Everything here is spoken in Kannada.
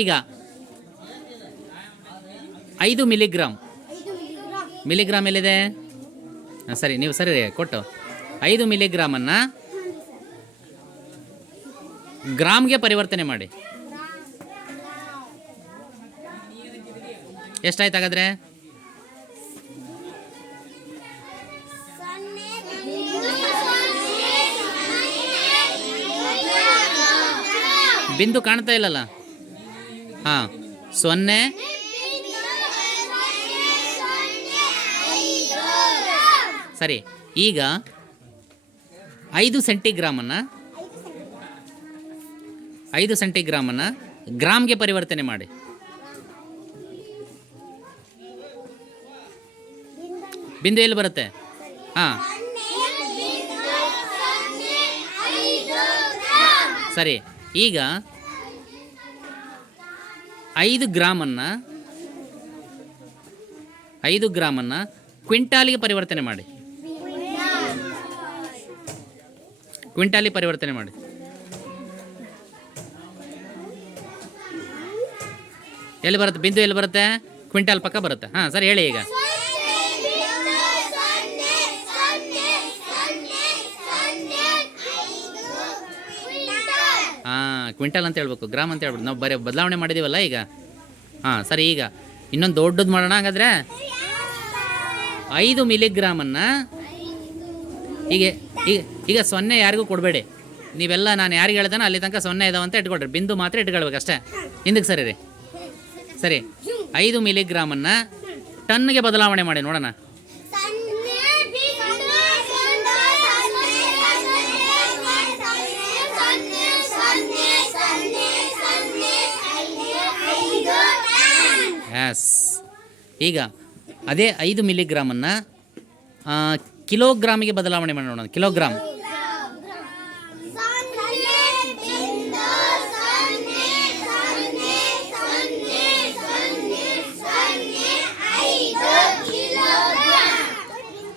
ಈಗ 5 ಮಿಲಿಗ್ರಾಮ್. ಮಿಲಿಗ್ರಾಮ್ ಎಲ್ಲಿದೆ? ಸರಿ, ನೀವು ಸರಿ ಕೊಟ್ಟು 5 ಮಿಲಿಗ್ರಾಮನ್ನು ಗ್ರಾಮ್ಗೆ ಪರಿವರ್ತನೆ ಮಾಡಿ. ಎಷ್ಟಾಯ್ತು ಹಾಗಾದರೆ? ಬಿಂದು ಕಾಣ್ತಾ ಇಲ್ಲಲ್ಲ? ಹಾಂ, 0. ಸರಿ, ಈಗ 5 ಸೆಂಟಿಗ್ರಾಮನ್ನು ಗ್ರಾಮ್ಗೆ ಪರಿವರ್ತನೆ ಮಾಡಿ. ಬಿಂದು ಎಲ್ಲಿ ಬರುತ್ತೆ? ಹಾಂ, ಸರಿ. ಈಗ 5 ಗ್ರಾಮನ್ನು ಕ್ವಿಂಟಾಲಿಗೆ ಪರಿವರ್ತನೆ ಮಾಡಿ. ಎಲ್ಲಿ ಬರುತ್ತೆ ಬಿಂದು? ಎಲ್ಲಿ ಬರುತ್ತೆ? ಕ್ವಿಂಟಾಲ್ ಪಕ್ಕ ಬರುತ್ತೆ. ಹಾಂ, ಸರಿ, ಹೇಳಿ ಈಗ. ಹಾಂ, ಕ್ವಿಂಟಲ್ ಅಂತ ಹೇಳ್ಬೇಕು, ಗ್ರಾಮ್ ಅಂತ ಹೇಳ್ಬಿಟ್ಟು ನಾವು ಬರೀ ಬದಲಾವಣೆ ಮಾಡಿದ್ದೀವಲ್ಲ ಈಗ. ಹಾಂ, ಸರಿ. ಈಗ ಇನ್ನೊಂದು ದೊಡ್ಡದು ಮಾಡೋಣ ಹಾಗಾದರೆ. 5 ಮಿಲಿಗ್ರಾಮನ್ನು ಈಗ ಈಗ ಈಗ 0 ಯಾರಿಗೂ ಕೊಡಬೇಡಿ. ನೀವೆಲ್ಲ ನಾನು ಯಾರಿಗೆ ಹೇಳ್ತಾನೋ ಅಲ್ಲಿ ತನಕ 0 ಇದಾವೆ ಅಂತ ಇಟ್ಕೊಳ್ರಿ. ಬಿಂದು ಮಾತ್ರ ಇಟ್ಕೊಳ್ಬೇಕು ಅಷ್ಟೇ. ಹಿಂದಕ್ಕೆ ಸರಿ ರೀ. ಸರಿ, 5 ಮಿಲಿಗ್ರಾಮನ್ನು ಟನ್ಗೆ ಬದಲಾವಣೆ ಮಾಡಿ ನೋಡೋಣ. ಎಸ್. ಈಗ ಅದೇ 5 ಮಿಲಿಗ್ರಾಮನ್ನು ಕಿಲೋಗ್ರಾಮಿಗೆ ಬದಲಾವಣೆ ಮಾಡೋಣ. ಕಿಲೋಗ್ರಾಮ್